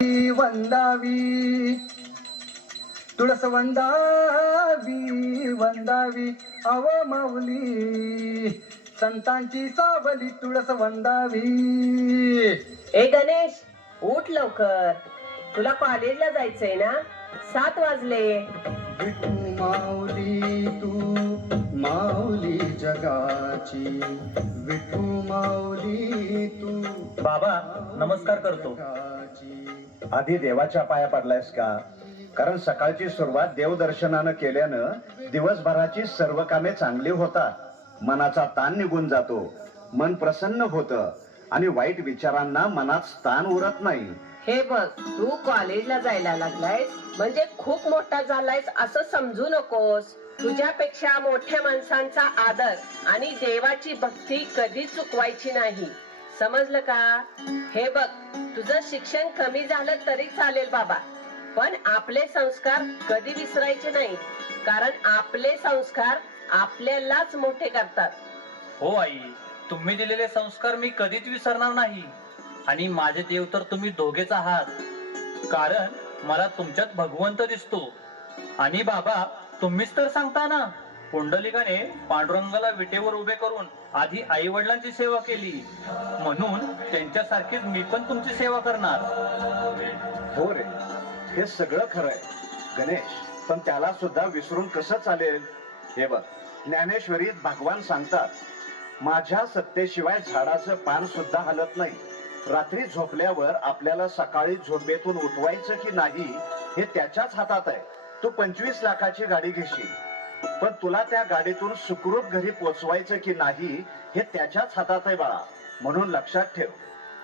वंदावी तुळस वंदावी वंदावी अव माऊली संतांची सावली तुळस वंदावी. ए गणेश, उठ लवकर, तुला कॉलेजला जायचंय ना. 7 वाजले. विठू माऊली तू माऊली जगाची, विठू माऊली तू. बाबा नमस्कार करतो. आधी देवाच्या पाया पडलायस का? कारण सकाळची सुरुवात देवदर्शनानं केल्यानं दिवसभराची सर्व कामे चांगली होतात. मनाचा ताण निघून जातो, मन प्रसन्न होतं आणि वाईट विचारांना मनात स्थान उरत नाही. हे बघ, तू कॉलेजला जायला लागलायस म्हणजे खूप मोठा झालायस असं समजू नकोस. तुझ्यापेक्षा मोठ्या माणसांचा आदर आणि देवाची भक्ती कधी चुकवायची नाही, समजलं का? हे बघ, तुझं शिक्षण कमी झालं तरी चालेल बाबा, पण आपले संस्कार कधी विसरायचे नाही, कारण आपले संस्कार आपल्यालाच मोठे करतात. हो आई, तुम्ही दिलेले संस्कार मी कधीच विसरणार नाही. आणि माझे देव तर तुम्ही दोघेच आहात, कारण मला तुमच्यात भगवंत दिसतो. आणि बाबा तुम्हीच तर सांगता ना, पुंडलिकाने पांडुरंगाला विटेवर उभे करून आधी आई वडिलांची सेवा केली, म्हणून त्यांच्यासारखीच मी पण तुमची सेवा करणार. हो रे, हे सगळं खरंय गणेश, पण त्याला सुद्धा विसरून कसं चालेल? हे बघ, ज्ञानेश्वरीत भगवान सांगतात, माझ्या सत्तेशिवाय झाडाचं पान सुद्धा हलत नाही. रात्री झोपल्यावर आपल्याला सकाळी झोपेतून उठवायचं की नाही हे त्याच्याच हातात आहे. तू 25 लाखाची गाडी घेशील, पण तुला त्या गाडीतून सुखरूप घरी पोचवायचं की नाही हे त्याच्याच हातात आहे बाळा. म्हणून लक्षात ठेव,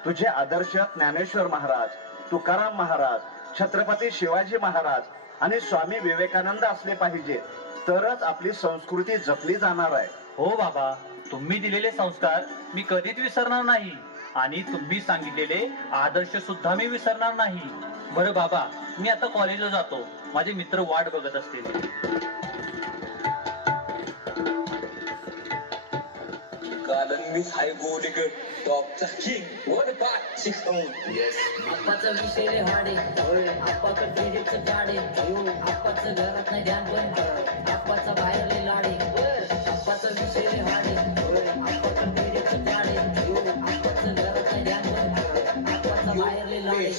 तुझे आदर्श ज्ञानेश्वर महाराज, तुकाराम महाराज, छत्रपती शिवाजी महाराज आणि स्वामी विवेकानंद असले पाहिजे, तरच आपली संस्कृती जपली जाणार आहे. हो बाबा, तुम्ही दिलेले संस्कार मी कधीच विसरणार नाही, आणि तुम्ही सांगितलेले आदर्श सुद्धा मी विसरणार नाही. बरं बाबा, मी आता कॉलेजला जातो, माझे मित्र वाट बघत असतील. टॉपचा किंग वन पाच शिकवून. येस, आप्पाचा विषय हाडे, आप्पाचं डिरेक्टचं जाडे, आप्पाचं घरात नाही ध्यान बंद, आप्पाचा बाहेरले लाडे, आप्पाचा विषय हाडे, आप्पाचं डिरेक्टचं जाडे, आप्पाचं घरात नाही ध्यान बंद, आप्पाचा बाहेरले लाडे.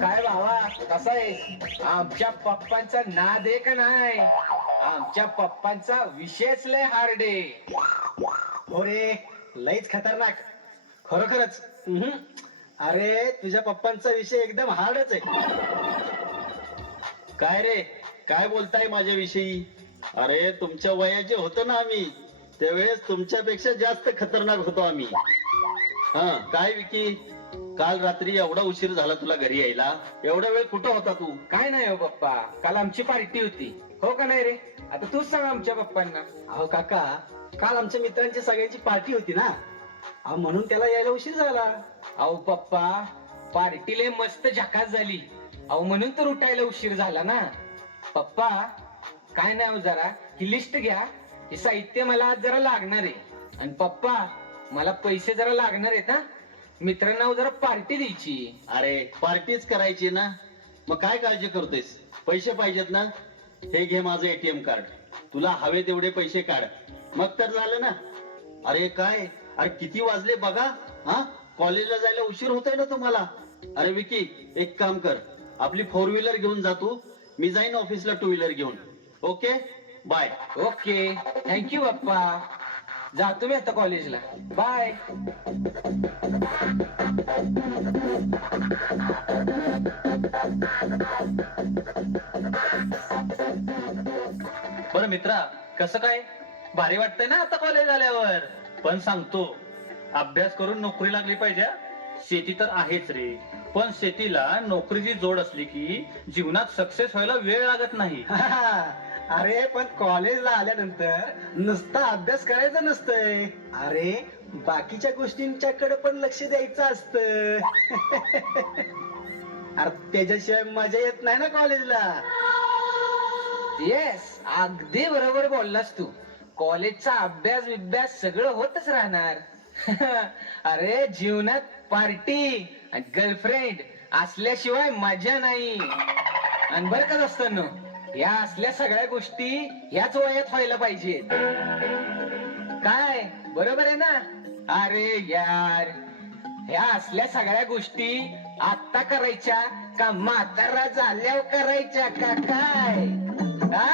काय भावा, कसा आहेस? आमच्या पप्पांचा नाद आहे का नाही? आमच्या पप्पांचा विषयच लय हार्ड आहे. हो रे, लईच खतरनाक, खरोखरच. अरे तुझ्या पप्पांचा विषय एकदम हार्डच आहे. काय रे, काय बोलताय माझ्याविषयी? अरे तुमच्या वयाचे होतो ना आम्ही, त्यावेळेस तुमच्यापेक्षा जास्त खतरनाक होतो आम्ही. हा काय विकी, काल रात्री एवढा उशीर झाला तुला घरी यायला? एवढा वेळ कुठं होता तू? काय नाही हो पप्पा, काल आमची पार्टी होती. हो का नाही रे? आता तूच सांग आमच्या पप्पांना. अहो काका, काल आमच्या मित्रांची सगळ्यांची पार्टी होती ना, अहो म्हणून त्याला यायला उशीर झाला. अहो पप्पा, पार्टीला मस्त झकास झाली, अहो म्हणून तर उठायला उशीर झाला ना. पप्पा काय नाही हो, जरा ही लिस्ट घ्या, हे साहित्य मला आज जरा लागणार आहे. आणि पप्पा, मला पैसे जरा लागणार आहेत ना, मित्रांना जरा पार्टी द्यायची. अरे पार्टीच करायची ना, मग काय काळजी करतोयस? पैसे पाहिजेत ना, हे घे माझं एटीएम कार्ड, तुला हवे तेवढे पैसे काढ, मग तर झालं ना. अरे काय, अरे किती वाजले बघा. हा, कॉलेजला जायला उशीर होतोय ना तुम्हाला. अरे विकी, एक काम कर, आपली 4 व्हीलर घेऊन जा तू, मी जाईन ऑफिसला 2 व्हीलर घेऊन. Okay bye. ओके, थँक्यू पप्पा, जातो मी आता कॉलेजला. बाय. बरं मित्रा, कसं काय, भारी वाटतंय ना आता कॉलेज आल्यावर? पण सांगतो, अभ्यास करून नोकरी लागली पाहिजे. शेती तर आहेच रे, पण शेतीला नोकरीची जोड असली की जीवनात सक्सेस व्हायला वेळ लागत नाही. अरे पण कॉलेजला आल्यानंतर नुसता अभ्यास करायचा नसतंय, अरे बाकीच्या गोष्टींच्याकडे पण लक्ष द्यायचं असतं. अरे त्याच्याशिवाय मजा येत नाही ना कॉलेजला. येस, अगदी बरोबर बोललास तू. कॉलेजचा अभ्यास विभ्यास सगळं होतच राहणार. अरे जीवनात पार्टी आणि गर्लफ्रेंड असल्याशिवाय मजा नाही. आणि बरं का असताना या असल्या सगळ्या गोष्टी ह्याच वयात व्हायला पाहिजेत. काय बरोबर आहे ना? अरे यार, ह्या असल्या सगळ्या गोष्टी आत्ता करायच्या का म्हातारा झाल्यावर करायच्या का काय? हा?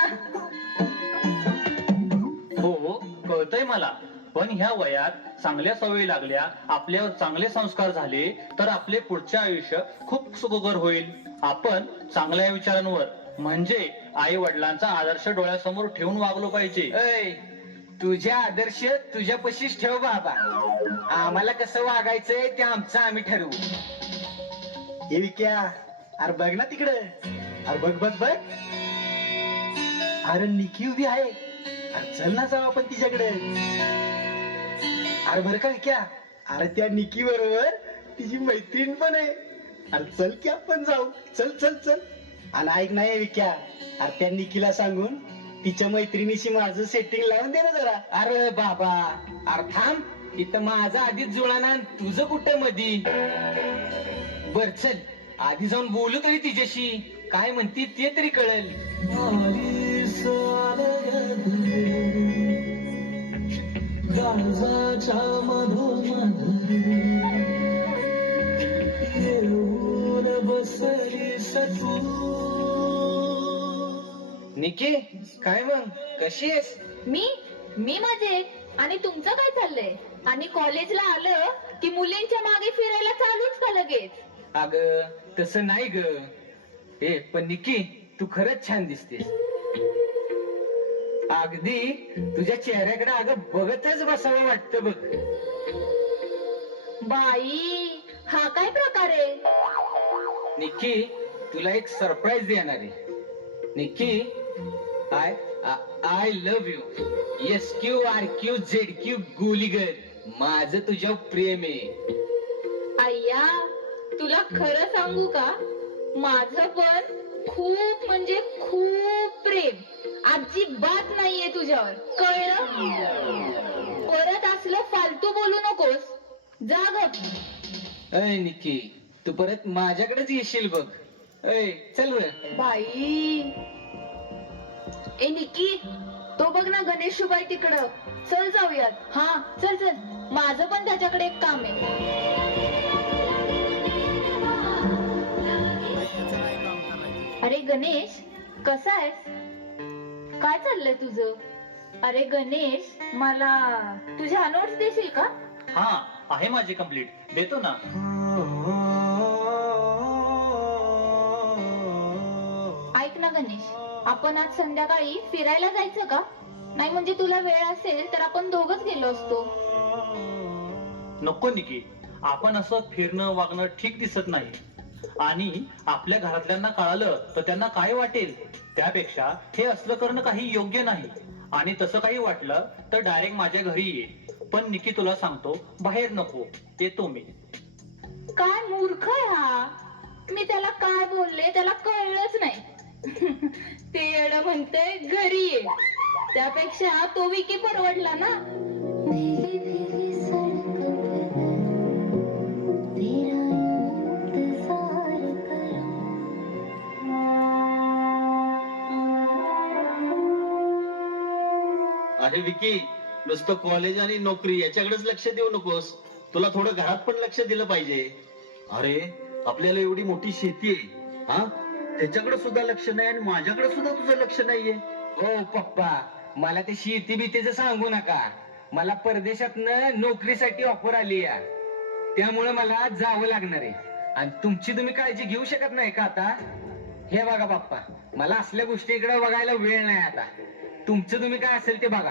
हो कळतंय मला, पण ह्या वयात चांगल्या सवयी लागल्या, आपल्यावर चांगले संस्कार झाले तर आपले पुढचे आयुष्य खूप सुखकर होईल. आपण चांगल्या विचारांवर म्हणजे आई वडिलांचा आदर्श डोळ्यासमोर ठेवून वागलो पाहिजे. ऐ, तुझ्या आदर्श तुझ्या पशीच ठेव बाबा. आम्हाला कसं वागायचंय ते आमचं आम्ही ठरवू. हे विक्या, अरे बघ ना तिकडे, अरे बघ बघ बघ, अरे निकी उभी आहे. अरे चल ना जाऊ आपण तिच्याकडे. अरे बरं का विक्या, अरे त्या निकी बरोबर तिची मैत्रीण पण आहे. अरे चल की आपण जाऊ, चल चल चल. आणि ऐक नाही विक्या, अरे त्या निकीला सांगून तिच्या मैत्रिणीशी माझं सेटिंग लावून दे ना जरा. अरे बाबा, अरे थांब, इथं माझा आधीच जुळाना आणि तुझं कुठं मधी. बर चल, आधी जाऊन बोलू तरी तिच्याशी, काय म्हणती ते तरी कळेल. निकी, काय मग कशी आहेस? मी मजेत. आणि तुमचं काय चाललंय? आणि कॉलेजला आलं की मुलींच्या मागे फिरायला चालूच का लगेच? अग तसं नाही ग. ए पण निकी, तू खरंच छान दिसतेस. अगदी तुझ्या चेहऱ्याकडे अगं बघतच बसावं वाटतं बघ. बाई, हा काय प्रकार आहे? निकी, तुला एक सरप्राईज देणार आहे. निकी, आय लव्ह यू. SQRQZQ गोलीगर, माझं तुझ्यावर प्रेम आहे. अय्या, तुला खरं सांगू का? माझं पण खूप म्हणजे खूप प्रेम. अजिबात नाहीये तुझ्यावर, कळलं? परत असलं फालतू बोलू नकोस. जा गप. अय निकी, तू परत माझ्याकडेच येशील बघ. अय चल रे. बाई, ए निकी, तो बघ ना गणेश शुभाई तिकडं. चल जाऊयात. हा चल चल, माझं पण त्याच्याकडे एक काम आहे. अरे गणेश, कसा आहेस? काय चाललंय तुझं? अरे गणेश, मला तुझ्या नोट्स देशील का? हा आहे माझी कंप्लीट, देतो ना. ऐक ना गणेश, आपण आज संध्याकाळी फिरायला जायचं का? नाही म्हणजे तुला वेळ असेल तर आपण दोघच गेलो असतो. नको निकी, आपण असं फिरणं वागणं ठीक दिसत नाही. आणि आपल्या घरातल्यांना कळालं तर त्यांना काय वाटेल? त्यापेक्षा हे असलं करणं काही योग्य नाही. आणि तसं काही वाटलं तर डायरेक्ट माझ्या घरी ये. पण निकी तुला सांगतो, बाहेर नको, येतो मी. काय मूर्ख आहे हा. मी त्याला काय बोलले त्याला कळलंच नाही. ते येडं म्हणतंय घरी ये. त्यापेक्षा तो विकी परवडला ना. अरे विकी, नुसतं कॉलेज आणि नोकरी याच्याकडेच लक्ष देऊ नकोस. तुला थोडं घरात पण लक्ष दिलं पाहिजे. अरे आपल्याला एवढी मोठी शेती आहे, हा, त्याच्याकडे सुद्धा लक्ष नाही आणि माझ्याकडे सुद्धा तुझं लक्ष नाहीये. हो पप्पा, मला ते शेती बीतीचं सांगू नका. मला परदेशातनं नोकरीसाठी ऑफर आली आहे, त्यामुळे मला जावं लागणार आहे. आणि तुमची तुम्ही काळजी घेऊ शकत नाही का आता? हे बघा पप्पा, मला असल्या गोष्टी इकडे बघायला वेळ नाही आता. तुमचं तुम्ही काय असेल ते बघा.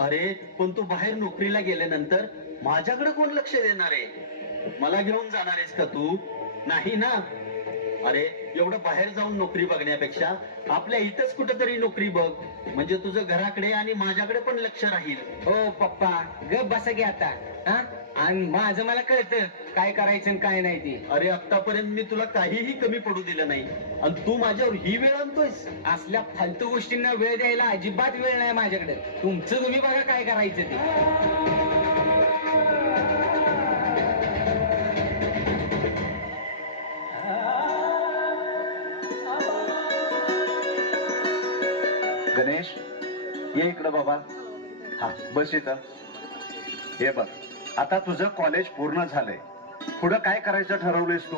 अरे पण तू बाहेर नोकरीला गेल्यानंतर माझ्याकडे कोण लक्ष देणार आहे? मला घेऊन जाणार आहेस का तू? नाही ना. अरे एवढं बाहेर जाऊन नोकरी बघण्यापेक्षा आपल्या इथंच कुठेतरी नोकरी बघ, म्हणजे तुझं घराकडे आणि माझ्याकडे पण लक्ष राहील. हो पप्पा, गप बसा की आता. हा, आणि माझं मला कळतं काय करायचं आणि काय नाही ते. अरे आतापर्यंत मी तुला काहीही कमी पडू दिलं नाही आणि तू माझ्यावर ही वेळ आणतोयस. असल्या फालतू गोष्टींना वेळ द्यायला अजिबात वेळ नाही माझ्याकडे. तुमचं तुम्ही बघा काय करायचं ते. गणेश ये इकडं बाबा. हा बस इथं. हे बघ, आता तुझं कॉलेज पूर्ण झालंय. पुढं काय करायचं ठरवलंयस तू?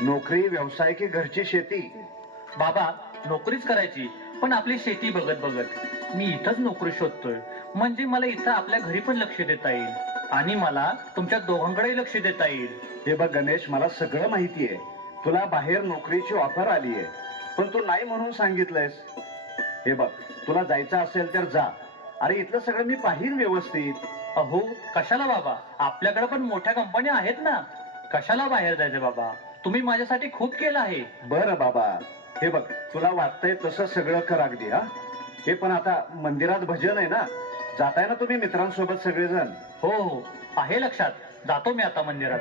नोकरी, व्यवसाय की घरची शेती? बाबा नोकरीच करायची, पण आपली शेती बघत बघत मी इथंच नोकरी शोधतोय. म्हणजे मला इथं आपल्या घरी पण लक्ष देता येईल आणि मला तुमच्या दोघांकडे लक्ष देता येईल. हे बघ गणेश, मला सगळं माहिती आहे. तुला बाहेर नोकरीची ऑफर आली आहे, पण तू नाही म्हणून सांगितलंयस. हे बघ, तुला जायचं असेल तर जा. अरे इथलं सगळं मी पाहीन व्यवस्थित. अहो कशाला बाबा, आपल्याकडे पण मोठ्या कंपन्या आहेत ना. कशाला बाहेर जायचं बाबा, तुम्ही माझ्यासाठी खूप केलं आहे. बरं बाबा, हे बघ तुला वाटतंय तसं सगळं कर अगदी. हा हे पण आता मंदिरात भजन आहे ना, जाताय ना तुम्ही मित्रांसोबत सगळेजण? हो हो आहे लक्षात. जातो मी आता मंदिरात.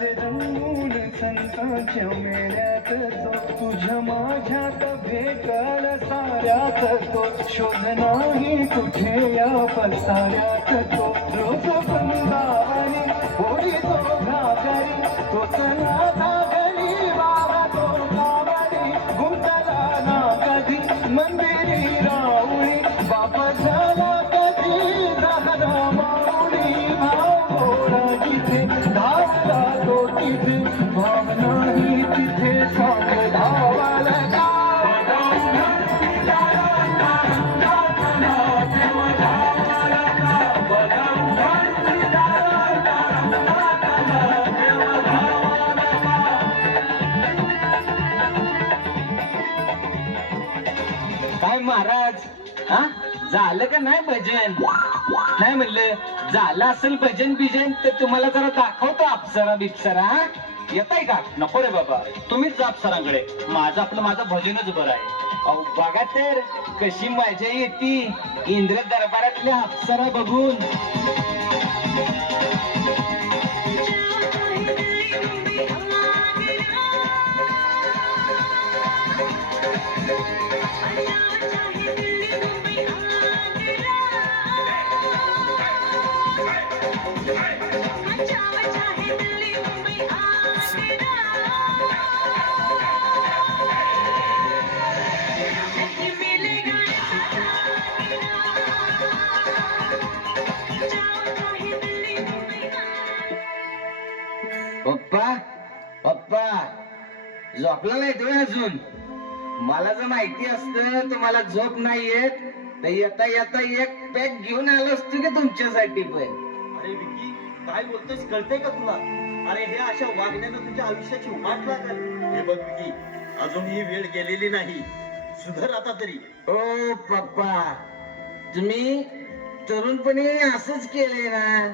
रंगून संतांच्या मेळ्यात जो तुझ्या माझ्यात भेटल साऱ्यात तो शोध नाही कुठे या पसाऱ्यात तो रोज बंदावानी होळी तो घागरी तो चला घरी बाबा तो गावारी गुंतला ना कधी मंदिरी राऊळी बाबा झाला कधी झाला माऊली भाव घोडा जिथे धावला तो तिथे भाव नाही तिथे सांग धावाला काय महाराज, हा झालं का नाही भजन? नाही म्हणलं झालं असेल भजन बिजन तर तुम्हाला जरा दाखवतो अप्सरा बिप्सरा. हा? येताय का? नको रे बाबा, तुम्हीच जा सरांकडे. माझं भजनच बरं आहे. अहो बघा तर कशी मजा येते इंद्र दरबारातल्या अप्सरा बघून. पप्पा पप्पा झोपला नाही तुम्ही अजून? मला जर माहिती असतं तुम्हाला झोप नाही येत तर येता येता एक पॅक घेऊन आलो असतो की तुमच्यासाठी पण. अरे विकी, काय बोलतोस कळतंय का तुला? अरे हे अशा वागण्यानं तुझ्या आयुष्याची वाट लागल. हे बघ विकी, अजून ही वेळ गेलेली नाही. सुधर आता तरी. ओ पप्पा, तुम्ही तरुणपणी असंच केलंय ना,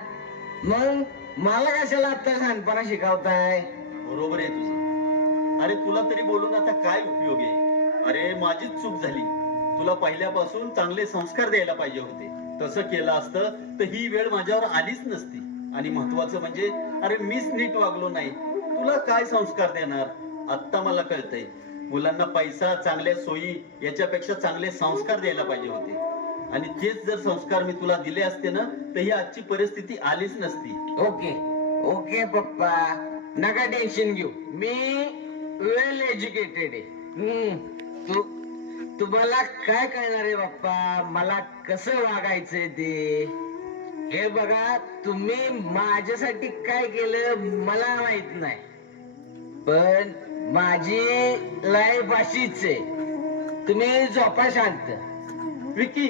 मग मला कशाला आता लहानपणा शिकवताय? बरोबर आहे तुझं. अरे तुला तरी बोलून आता काय उपयोग आहे? अरे माझीच चूक झाली. तुला पहिल्यापासून चांगले संस्कार द्यायला पाहिजे होते. तसं केलं असतं तर ही वेळ माझ्यावर आलीच नसती. आणि महत्वाचं म्हणजे अरे मीच नीट वागलो नाही, तुला काय संस्कार देणार? आत्ता मला कळतंय, मुलांना पैसा, चांगल्या सोयी याच्यापेक्षा चांगले संस्कार द्यायला पाहिजे होते. आणि तेच जर संस्कार मी तुला दिले असते ना तर ही आजची परिस्थिती आलीच नसती. ओके ओके पप्पा, नका टेन्शन घेऊ. मी वेल एज्युकेटेड आहे. तुम्हाला काय कळणार आहे बाप्पा, मला कसं वागायचंय ते. हे बघा, तुम्ही माझ्यासाठी काय केलं मला माहित नाही, पण माझी लाईफ अशीच आहे. तुम्ही झोपा शांत. विकी,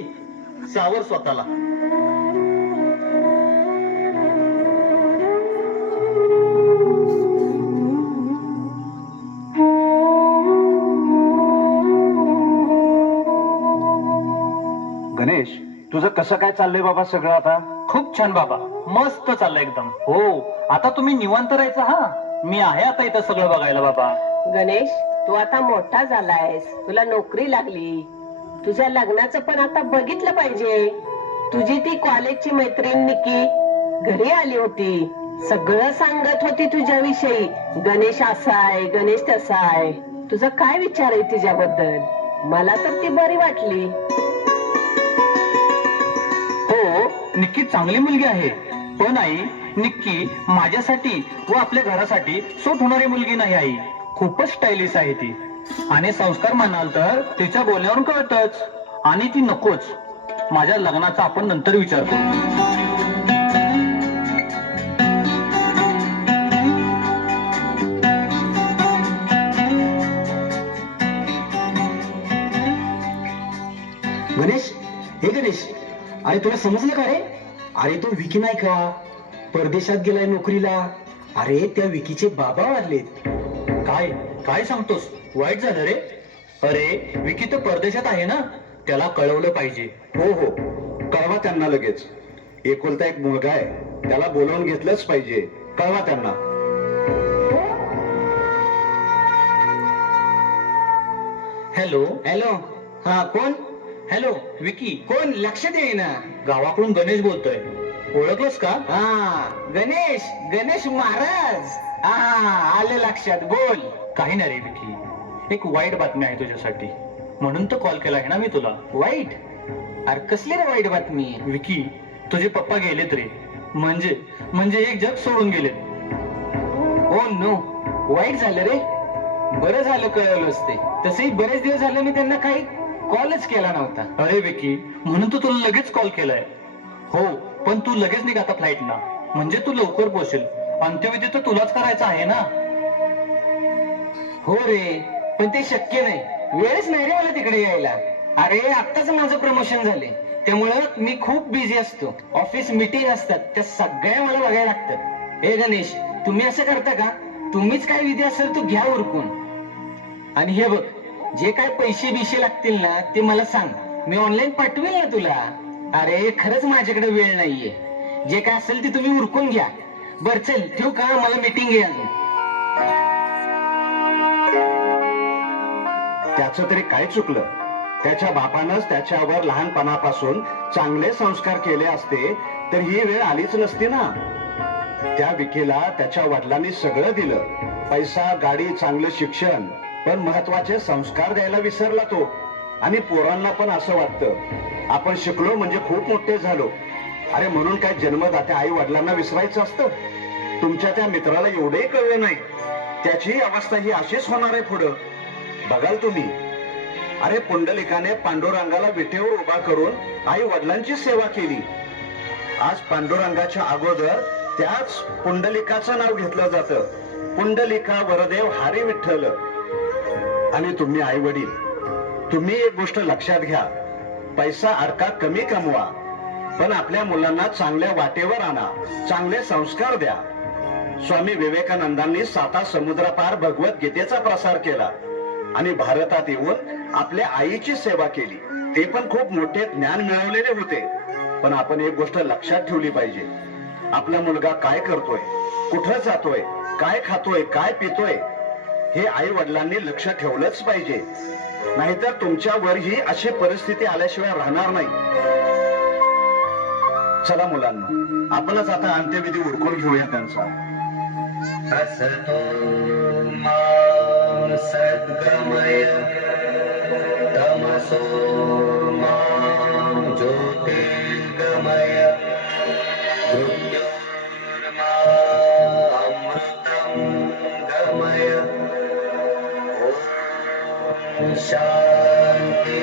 सावर स्वतःला. गणेश, तुझं कसं काय चाललंय बाबा सगळं आता? खूप छान बाबा, मस्त चाललंय एकदम. हो आता तुम्ही निवांत राहायचं. हा मी आहे आता इथं सगळं बघायला बाबा. गणेश, तू आता मोठा झालायस, तुला नोकरी लागली. तुझ्या लग्नाचं पण आता बघितलं पाहिजे. तुझी ती कॉलेजची मैत्रीण निकी घरी आली होती, सगळं सांगत होती तुझ्याविषयी. गणेश असा आहे, गणेश तसा आहे. तुझा काय विचार आहे तिच्याबद्दल? मला तर ती बरी वाटली. हो निक्की चांगली मुलगी आहे, पण आई निक्की माझ्यासाठी व आपल्या घरासाठी सूट होणारी मुलगी नाही आई. खूपच स्टायलिश आहे ती, आणि संस्कार म्हणाल तर तिच्या बोलण्यावरून कळतच. आणि ती नकोच. माझ्या लग्नाचा आपण नंतर विचार करू. गणेश, हे गणेश, अरे तुला समजलं का रे? अरे तो विकी नाही का, परदेशात गेलाय नोकरीला. अरे त्या विकीचे बाबा वारलेत. काय काय सांगतोस? वाईट झालं रे. अरे विकी तर परदेशात आहे ना, त्याला कळवलं पाहिजे. हो हो, कळवा त्यांना लगेच. एकुलता एक मुलगा आहे, त्याला बोलावून घेतलंच पाहिजे. कळवा त्यांना. हॅलो हॅलो, हा कोण? हॅलो विकी, कोण लक्षात येईना. गावाकडून गणेश बोलतोय. ओळखलंस का? हा गणेश, गणेश महाराज. हा आलं लक्षात, बोल. काही नाही रे विकी, एक वाईट बातमी आहे तुझ्यासाठी, म्हणून तर कॉल केला आहे ना मी तुला. वाईट? अरे कसली रे वाईट बातमी? विकी, तुझे पप्पा गेलेत रे. म्हणजे एक जग सोडून गेलेत. ओ नो, वाईट झालं रे. बरं झालं कळवलं असते. तसंही बरेच दिवस झाले मी त्यांना काही कॉलच केला नव्हता. अरे विकी, म्हणून तर तुला लगेच कॉल केलाय. हो, पण तू लगेच निघ आता फ्लाईट ना, म्हणजे तू लवकर पोहोचेल. अंत्यविधी तर तुलाच करायचा आहे ना. हो रे, पण ते शक्य नाही. वेळच नाही रे मला तिकडे यायला. अरे आत्ताच माझं प्रमोशन झाले, त्यामुळं मी खूप बिझी असतो. ऑफिस मीटिंग असतात, त्या सगळ्या मला बघायला लागतात. हे गणेश, तुम्ही असं करता का? तुम्हीच काय विधी असेल तो घ्या उरकून. आणि हे बघ, जे काय पैसे बिशे लागतील ना ते मला सांग, मी ऑनलाईन पाठवेल ना तुला. अरे खरंच माझ्याकडे वेळ नाहीये. जे काय असेल ते तुम्ही उरकून घ्या. बर चल ठेवू का, मला मीटिंग आहे अजून. त्याचं तरी काय चुकलं? त्याच्या बापानंच त्याच्यावर लहानपणापासून चांगले संस्कार केले असते तर ही वेळ आलीच नसती ना. त्या विकीला त्याच्या वडिलांनी सगळं दिलं, पैसा, गाडी, चांगलं शिक्षण, पण महत्वाचे संस्कार द्यायला विसरला तो. आणि पोरांना पण असं वाटतं आपण शिकलो म्हणजे खूप मोठे झालो. अरे म्हणून काय जन्मदात्या आई वडिलांना विसरायचं असतं? तुमच्या त्या मित्राला एवढे कळलं नाही, त्याची अवस्था ही अशीच होणार आहे पुढं, बघाल तुम्ही. अरे पुंडलिकाने पांडुरंगाला विटेवर उभा करून आई वडिलांची सेवा केली. आज पांडुरंगाच्या अगोदर त्याच पुंडलिकाचं नाव घेतलं जातं, पुंडलिका वरदेव हरी विठ्ठल. आणि तुम्ही आई वडील, तुम्ही एक गोष्ट लक्षात घ्या, पैसा अडका कमी कमवा, पण आपल्या मुलांना चांगल्या वाटेवर आणा, चांगले संस्कार द्या. स्वामी विवेकानंदांनी 7 समुद्रापार भगवद्गीतेचा प्रसार केला आणि भारतात येऊन आपल्या आईची सेवा केली. ते पण खूप मोठे ज्ञान मिळवलेले होते. पण आपण एक गोष्ट लक्षात ठेवली पाहिजे, आपला मुलगा काय करतोय, कुठं जातोय, काय खातोय, काय पितोय, हे आई वडिलांनी लक्ष ठेवलंच पाहिजे. नाहीतर तुमच्यावर ही अशी परिस्थिती आल्याशिवाय राहणार नाही. चला मुलांना, आपणच आता अंत्यविधी उरकून घेऊया त्यांचा. असतो मा सद्गमय तमसो मा ज्योतिर्गमय मृत्योर्मा अमृतं गमय. ओम शांती